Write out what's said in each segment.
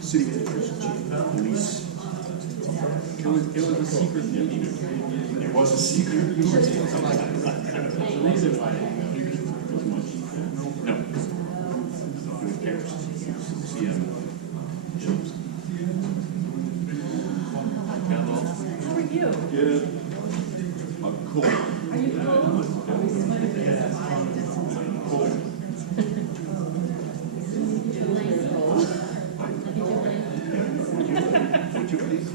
City managers, police. It was a secret meeting. It was a secret. The reason why. No. Who cares? CM. How are you? Good. I'm cool. Are you cold? Cool. Would you please?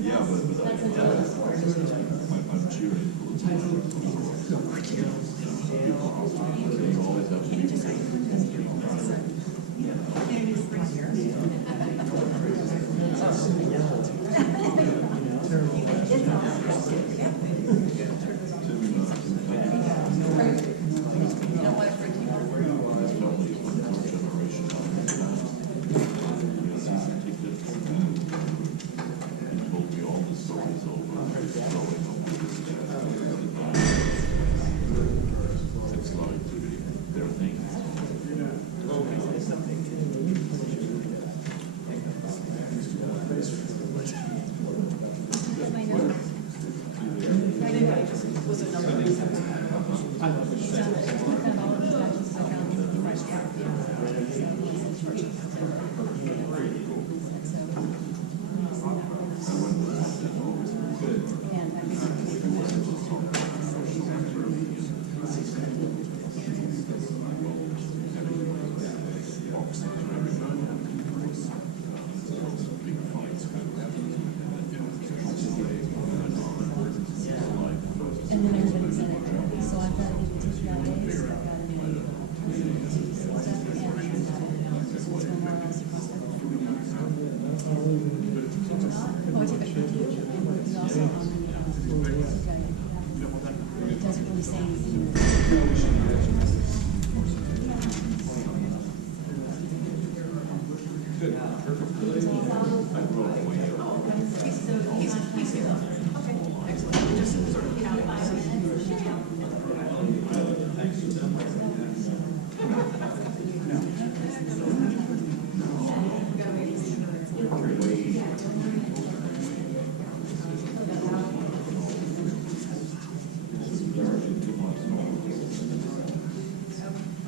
Yeah, but I'm cheering. Always have to be. And then everybody said it. So I've got the TPI days, I've got so it's been more or less across the board. Oh, I took it from you. It's also on the, it doesn't really say anything.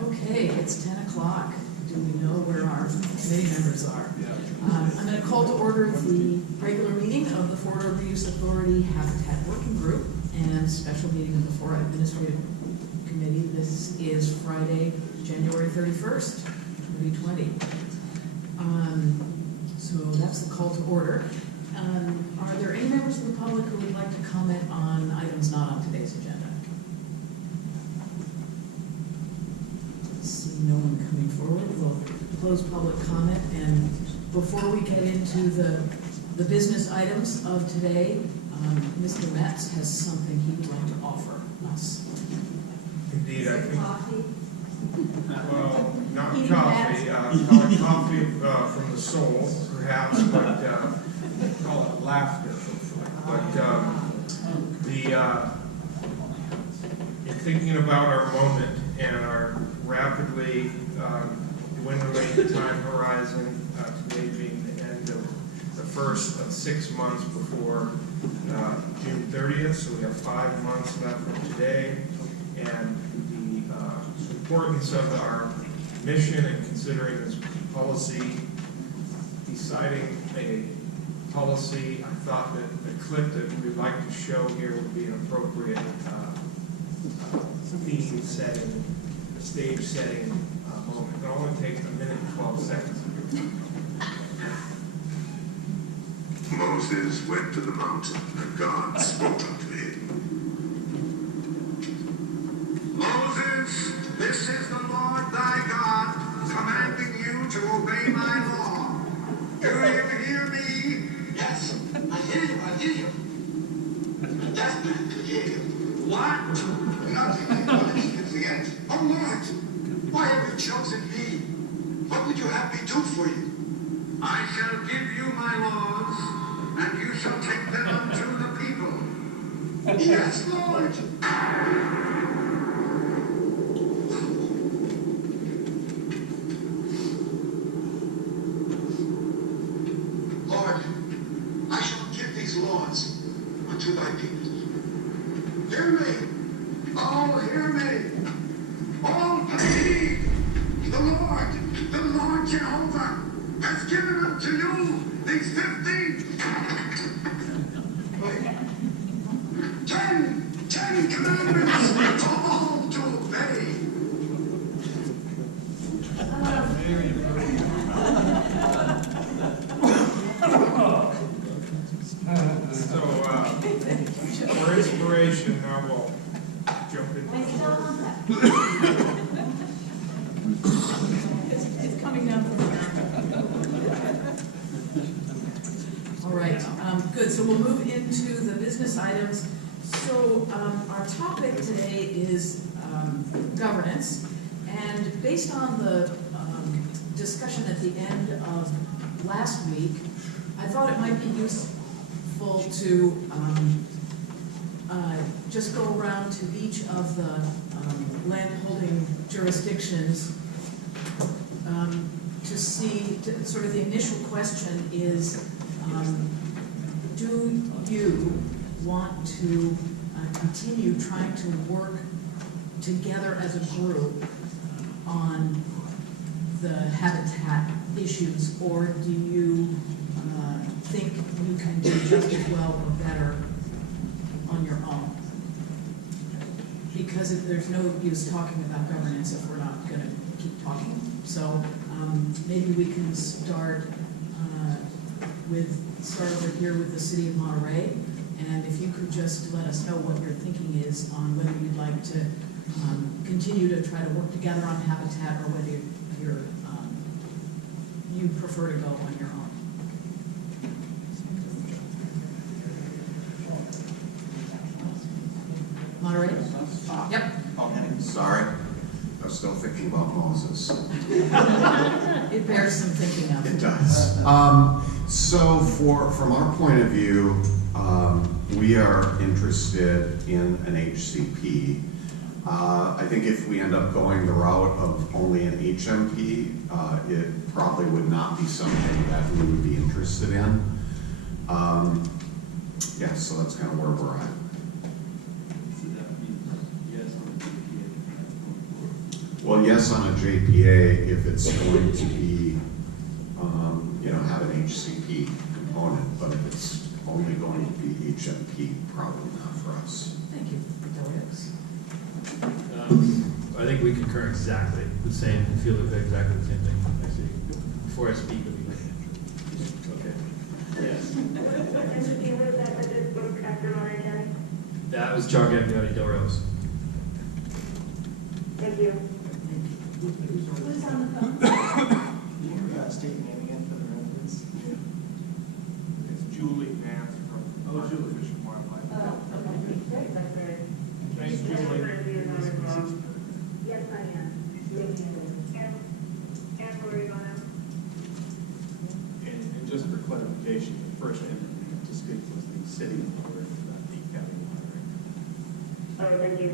Okay, it's 10 o'clock. Do we know where our committee members are? I'm going to call to order the regular meeting of the FORA Reuse Authority Habitat Working Group and special meeting of the FORA Administrative Committee. This is Friday, January 31st, 2020. So that's the call to order. Are there any members of the public who would like to comment on items not on today's agenda? See no one coming forward. We'll close public comment, and before we get into the business items of today, Mr. Metz has something he would like to offer us. Indeed, I think. Well, not Eating coffee, call it coffee from the soul, perhaps, but call it laughter, hopefully. But in thinking about our moment and our rapidly dwindling time horizon, today being the end of the first of 6 months before June 30th, so we have 5 months left from today, and the importance of our mission and considering this policy deciding a policy, I thought that the clip that we'd like to show here would be an appropriate theme setting, stage setting moment. It only takes a minute and 12 seconds. Moses went to the mountain, and God spoke unto him. Moses, this is the Lord thy God, commanding you to obey my law. Do you hear me? Yes, I hear you, I hear you. Yes, man, I hear you. What? Nothing, what is it? Oh, Lord, why have you chosen me? What would you have me do for you? I shall give you my laws, and you shall take them unto the people. Yes, Lord. Lord, I shall give these laws unto thy people. Hear me. Oh, hear me. All believe the Lord Jehovah has given unto you these 10 commandments, all to obey. So, for inspiration, now we'll jump into It's coming down from the All right, good. So we'll move into the business items. So our topic today is governance. And based on the discussion at the end of last week, I thought it might be useful to just go around to each of the land-holding jurisdictions to see, sort of the initial question is, do you want to continue trying to work together as a group on the habitat issues, or do you think you can do just as well or better on your own? Because there's no use talking about governance if we're not going to keep talking. So maybe we can start over here with the City of Monterey, and if you could just let us know what your thinking is on whether you'd like to continue to try to work together on habitat, or whether you prefer to go on your own. Monterey? Yep. Okay, sorry. I was still thinking about Moses. It bears some thinking of. It does. So from our point of view, we are interested in an HCP. I think if we end up going the route of only an HMP, it probably would not be something that we would be interested in. Yeah, so that's kind of where we're at. Well, yes on a JPA if it's going to be, have an HCP component, but if it's only going to be HMP, probably not for us. Thank you. I think we concur exactly the same, and feel exactly the same thing. Actually, before I speak, it'll be like, okay. Yes. That was John Gambiani Del Rose. Thank you. Who's on the phone? State name again for the residents. It's Julie Nance from Julie. Fish and Wildlife. Okay, great, that's great. Thanks, Julie. Yes, I am. And Lori Bonham. And just for clarification, the first entity to speak was the city of Monterey, not the county of Monterey. Oh, thank you.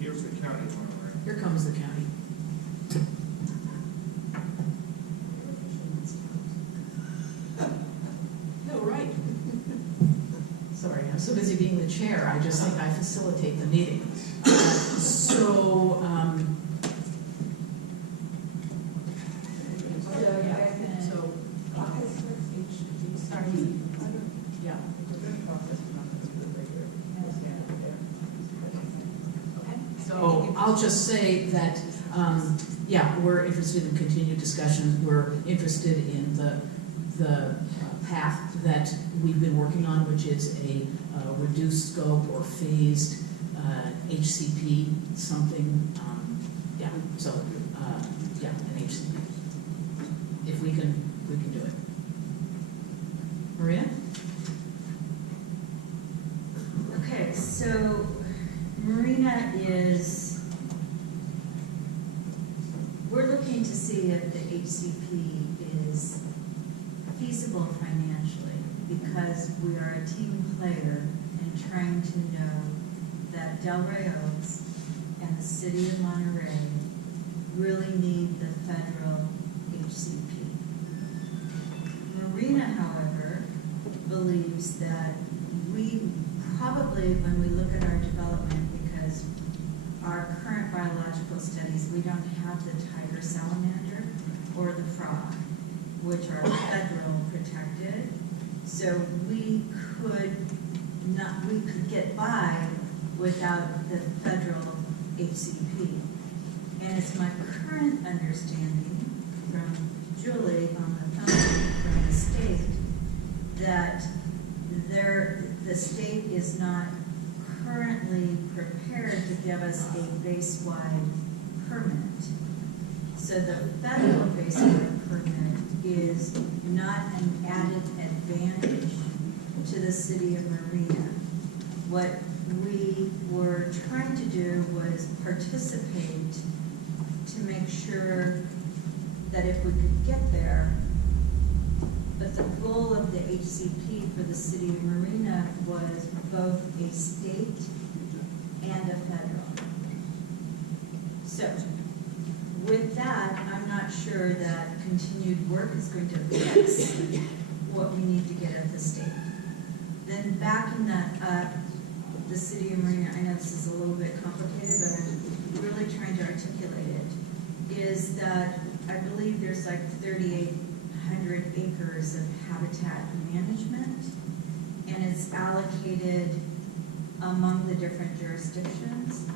Here's the county one, right? Here comes the county. No, right. Sorry, I'm so busy being the chair, I just think I facilitate the meeting. So, So you guys can so, caucus first? I'll just say that, yeah, we're interested in continued discussions. We're interested in the path that we've been working on, which is a reduced scope or phased HCP, something, yeah, so, yeah, an HCP. If we can do it. Maria? Okay, so Marina is, we're looking to see if the HCP is feasible financially, because we are a team player and trying to know that Delray Oaks and the city of Monterey really need the federal HCP. Marina, however, believes that we probably, when we look at our development, because our current biological studies, we don't have the tiger salamander or the frog, which are federal protected. So we could get by without the federal HCP. And it's my current understanding from Julie on the phone from the state that the state is not currently prepared to give us a base-wide permit. So the federal base-wide permit is not an added advantage to the city of Marina. What we were trying to do was participate to make sure that if we could get there, but the goal of the HCP for the city of Marina was both a state and a federal. So with that, I'm not sure that continued work is going to fix what we need to get at the state. Then backing that up, the city of Marina, I know this is a little bit complicated, but I'm really trying to articulate it, is that I believe there's like 3,800 acres of habitat management, and it's allocated among the different jurisdictions.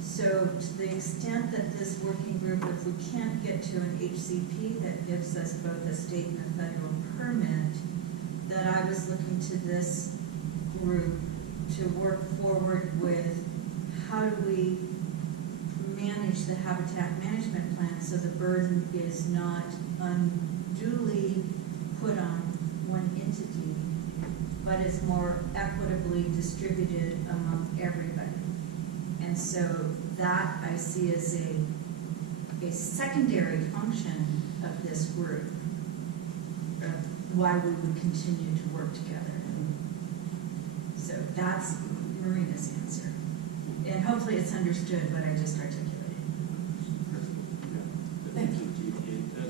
So to the extent that this working group, if we can't get to an HCP that gives us both a state and a federal permit, that I was looking to this group to work forward with how do we manage the habitat management plan so the burden is not unduly put on one entity, but is more equitably distributed among everybody. And so that I see as a secondary function of this group, of why we would continue to work together. So that's Marina's answer. And hopefully it's understood what I just articulated. Thank you.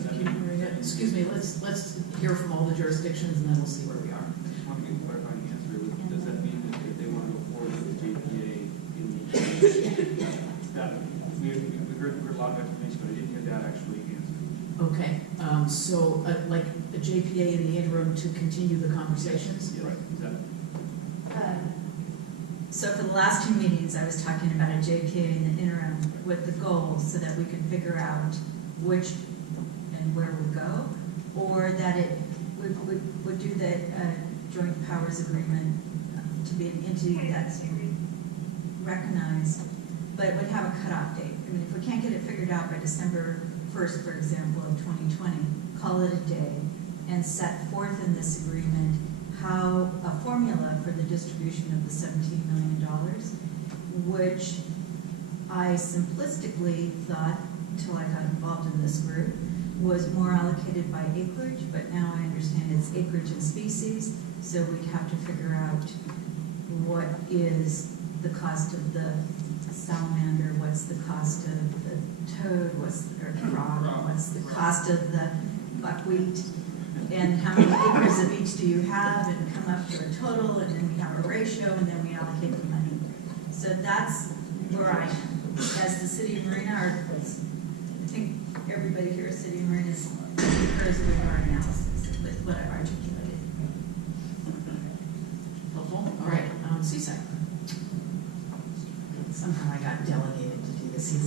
Thank you, Maria. Excuse me, let's hear from all the jurisdictions and then we'll see where we are. One clarifying answer, does that mean that if they want to go forward with the JPA in the, that, we heard a lot of information, but I didn't hear that actually answered. Okay, so like a JPA in the interim to continue the conversations? Yeah, right, is that? So for the last two meetings, I was talking about a JPA in the interim with the goal so that we could figure out which and where we go, or that it would do the joint powers agreement to be an entity that's recognized, but would have a cutoff date. I mean, if we can't get it figured out by December 1st, for example, of 2020, call it a day and set forth in this agreement how a formula for the distribution of the $17 million, which I simplistically thought, until I got involved in this group, was more allocated by acreage, but now I understand it's acreage and species, so we'd have to figure out what is the cost of the salamander, what's the cost of the toad, or frog, what's the cost of the buckwheat, and how many acres of each do you have, and come up to a total, and then we have a ratio, and then we allocate the money. So that's where I am. As the city of Marina, I think everybody here at City of Marina concurs with our analysis, with what I've articulated. Helpful? All right, Seaside. Somehow I got delegated to do the Seaside.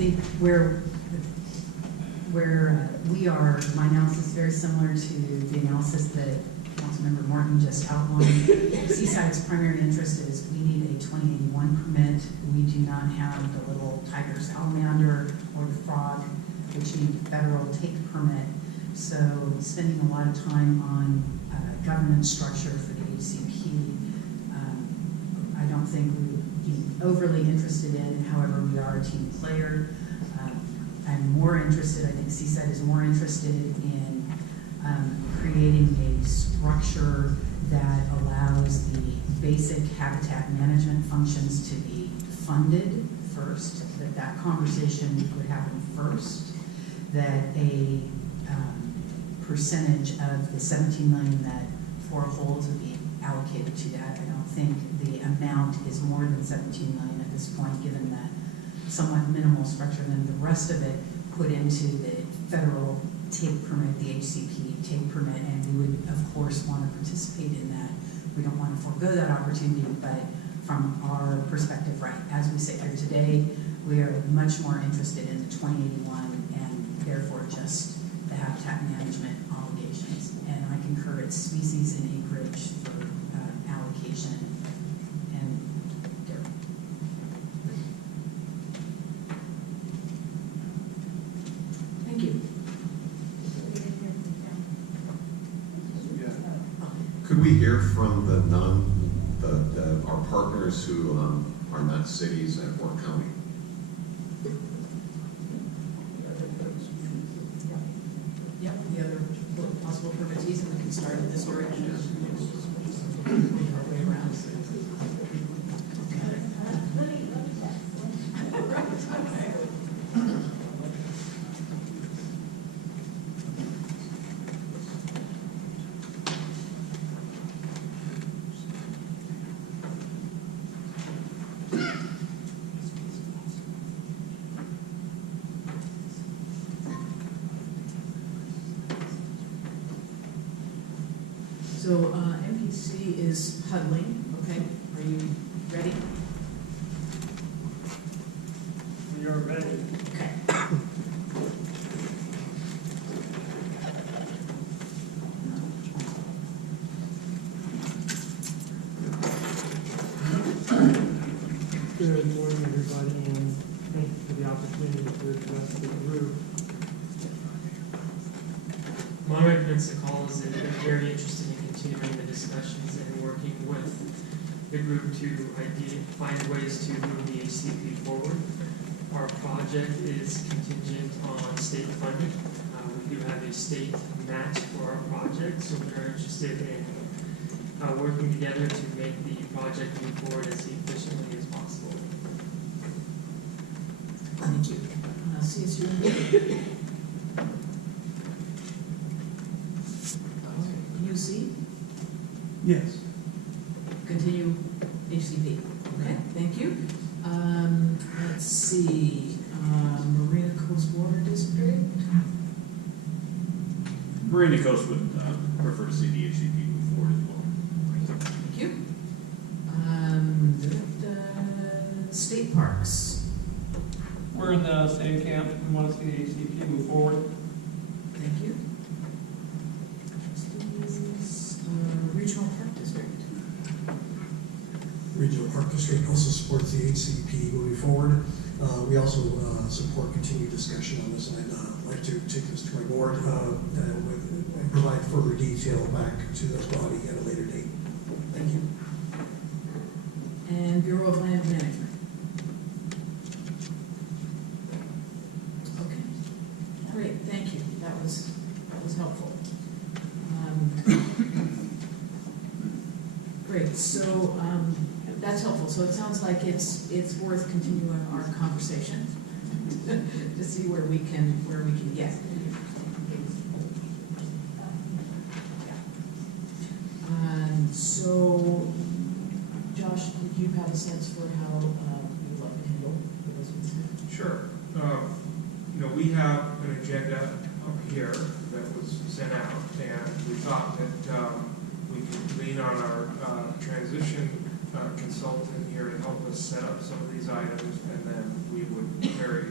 think where we are, my analysis is very similar to the analysis that Councilmember Morton just outlined. Seaside's primary interest is we need a 2081 permit. We do not have the little tiger salamander or the frog, which need a federal take permit. So spending a lot of time on governance structure for the HCP, I don't think we would be overly interested in. However, we are a team player. I'm more interested, I think Seaside is more interested in creating a structure that allows the basic habitat management functions to be funded first, that conversation would happen first, that a percentage of the 17 million that FORA holds would be allocated to that. I don't think the amount is more than 17 million at this point, given that somewhat minimal structure, and then the rest of it put into the federal take permit, the HCP take permit, and we would of course want to participate in that. We don't want to forego that opportunity, but from our perspective, right, as we sit here today, we are much more interested in the 2081 and therefore just the habitat management obligations. And I concur it's species and acreage for allocation. And there. Thank you. Could we hear from our partners who are not cities and or county? Yep, the other possible permittees, and we can start in this direction. Make our way around. So MPC is huddling, okay? Are you ready? We are ready. Okay. Good morning, everybody, and thank you for the opportunity to address the group. My recommends the call is that they're very interested in continuing the discussions and working with the group to find ways to move the HCP forward. Our project is contingent on state funding. We do have a state match for our project, so we are interested in working together to make the project move forward as efficiently as possible. Thank you. CSU. UC, Yes. continue HCP. Okay, thank you. Let's see, Marina Coast Water District. Marina Coast would prefer to see the HCP move forward as well. Thank you. State parks. We're in the same camp. We want to see the HCP move forward. Thank you. Regional Park District. Regional Park District also supports the HCP moving forward. We also support continued discussion on this, and I'd like to take this to my board and provide further detail back to this body at a later date. Thank you. And Bureau of Land Management. Okay. Great, thank you. That was helpful. Great, so that's helpful. So it sounds like it's worth continuing our conversation to see where we can get. So, Josh, did you have a sense for how you would like to handle this one? Sure. We have an agenda up here that was sent out, and we thought that we could lean on our transition consultant here to help us set up some of these items, and then we would very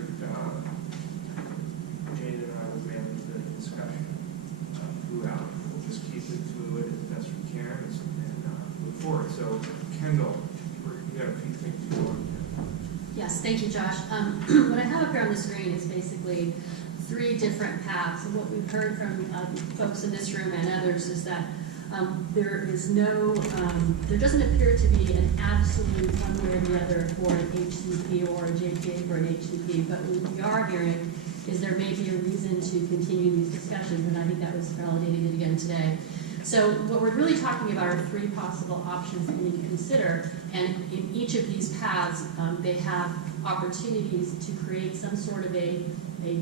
Jane and I will manage the discussion throughout. We'll just keep it fluid as best we can and move forward. So, Kendall, you got a few things you want to. Yes, thank you, Josh. What I have up here on the screen is basically 3 different paths. And what we've heard from folks in this room and others is that there doesn't appear to be an absolute one way or the other for an HCP or a JPA for an HCP, but what we are hearing is there may be a reason to continue these discussions, and I think that was validated again today. So what we're really talking about are 3 possible options that we need to consider, and in each of these paths, they have opportunities to create some sort of a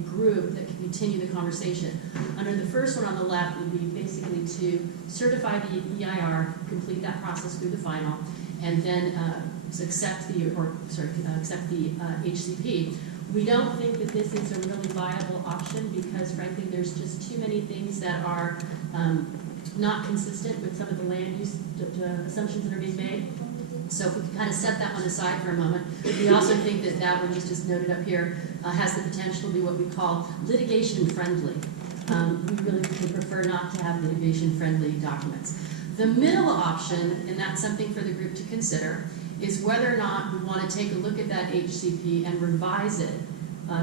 group that can continue the conversation. Under the first one on the left would be basically to certify the EIR, complete that process through the final, and then accept the HCP. We don't think that this is a really viable option because frankly there's just too many things that are not consistent with some of the land use assumptions that are being made. So if we can kind of set that one aside for a moment, we also think that that one, just as noted up here, has the potential to be what we call litigation friendly. We really would prefer not to have litigation friendly documents. The middle option, and that's something for the group to consider, is whether or not we want to take a look at that HCP and revise it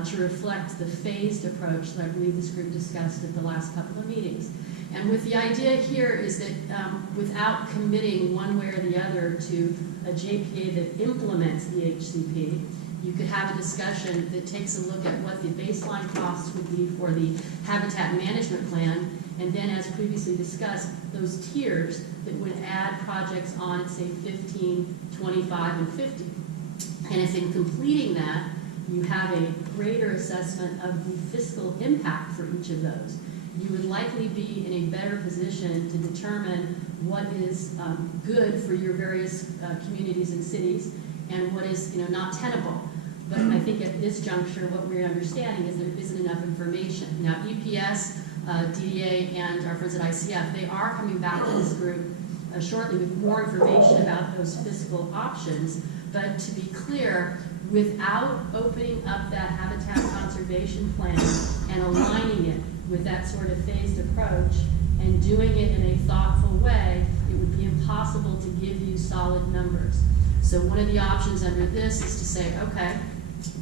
to reflect the phased approach that I believe this group discussed at the last couple of meetings. And with the idea here is that without committing one way or the other to a JPA that implements the HCP, you could have a discussion that takes a look at what the baseline costs would be for the habitat management plan, and then as previously discussed, those tiers that would add projects on at say 15, 25, and 50. And if in completing that, you have a greater assessment of the fiscal impact for each of those, you would likely be in a better position to determine what is good for your various communities and cities and what is not tenable. But I think at this juncture, what we're understanding is there isn't enough information. Now, EPS, DDA, and our friends at ICF, they are coming back to this group shortly with more information about those fiscal options. But to be clear, without opening up that habitat conservation plan and aligning it with that sort of phased approach and doing it in a thoughtful way, it would be impossible to give you solid numbers. So one of the options under this is to say, okay,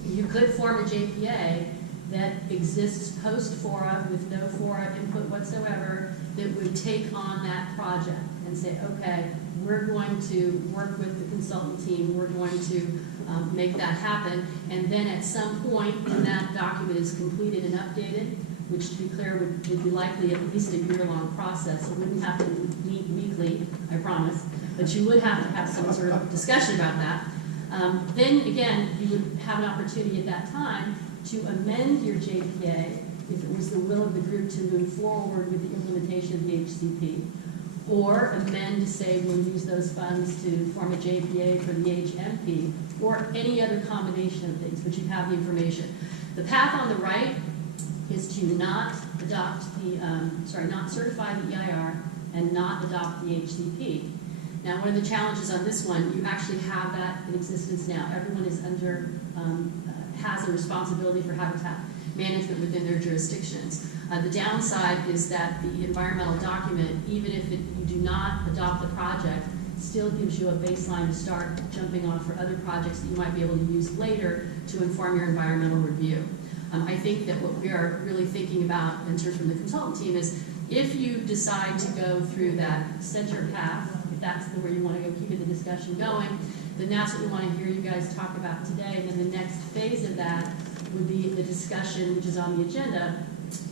you could form a JPA that exists post-FORA with no FORA input whatsoever that would take on that project and say, okay, we're going to work with the consultant team, we're going to make that happen, and then at some point when that document is completed and updated, which to be clear would be likely at least a year-long process. It wouldn't have to meet weekly, I promise, but you would have to have some sort of discussion about that. Then again, you would have an opportunity at that time to amend your JPA if it was the will of the group to move forward with the implementation of the HCP, or amend to say we'll use those funds to form a JPA for the HMP, or any other combination of things, but you have the information. The path on the right is to not adopt the, not certify the EIR and not adopt the HCP. Now, one of the challenges on this one, you actually have that in existence now. Everyone is under, has a responsibility for habitat management within their jurisdictions. The downside is that the environmental document, even if you do not adopt the project, still gives you a baseline to start jumping off for other projects that you might be able to use later to inform your environmental review. I think that what we are really thinking about in terms from the consultant team is if you decide to go through that center path, if that's the way you want to go keeping the discussion going, then that's what we want to hear you guys talk about today. And then the next phase of that would be the discussion, which is on the agenda,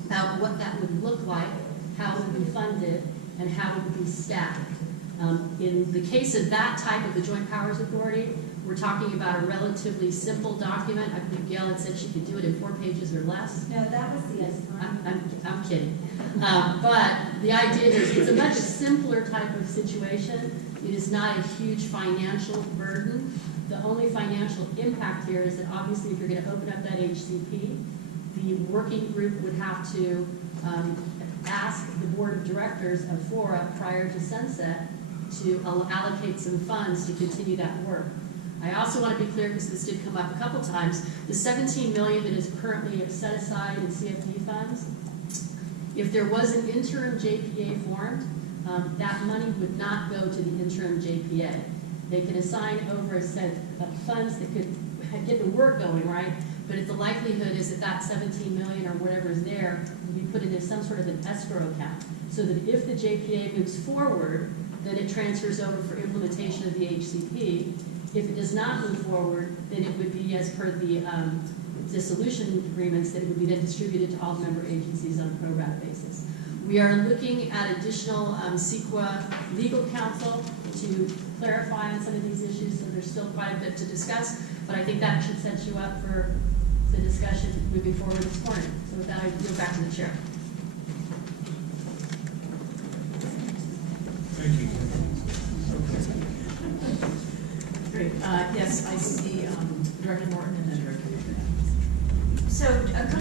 about what that would look like, how it would be funded, and how it would be staffed. In the case of that type of the Joint Powers Authority, we're talking about a relatively simple document. I believe Gail had said she could do it in 4 pages or less. No, that was the I'm kidding. But the idea is it's a much simpler type of situation. It is not a huge financial burden. The only financial impact here is that obviously if you're going to open up that HCP, the working group would have to ask the board of directors of FORA prior to sunset to allocate some funds to continue that work. I also want to be clear, because this did come up a couple times, the 17 million that is currently set aside in CFD funds, if there was an interim JPA formed, that money would not go to the interim JPA. They could assign over a set of funds that could get the work going, right? But if the likelihood is that that 17 million or whatever is there will be put into some sort of an escrow account, so that if the JPA moves forward, then it transfers over for implementation of the HCP. If it does not move forward, then it would be as per the dissolution agreements, that it would be then distributed to all member agencies on a pro rata basis. We are looking at additional CEQA legal counsel to clarify on some of these issues, so there's still quite a bit to discuss, but I think that should set you up for the discussion moving forward this morning. So with that, I yield back to the chair. Thank you. Great. Yes, I see Director Morton and then Director. So a couple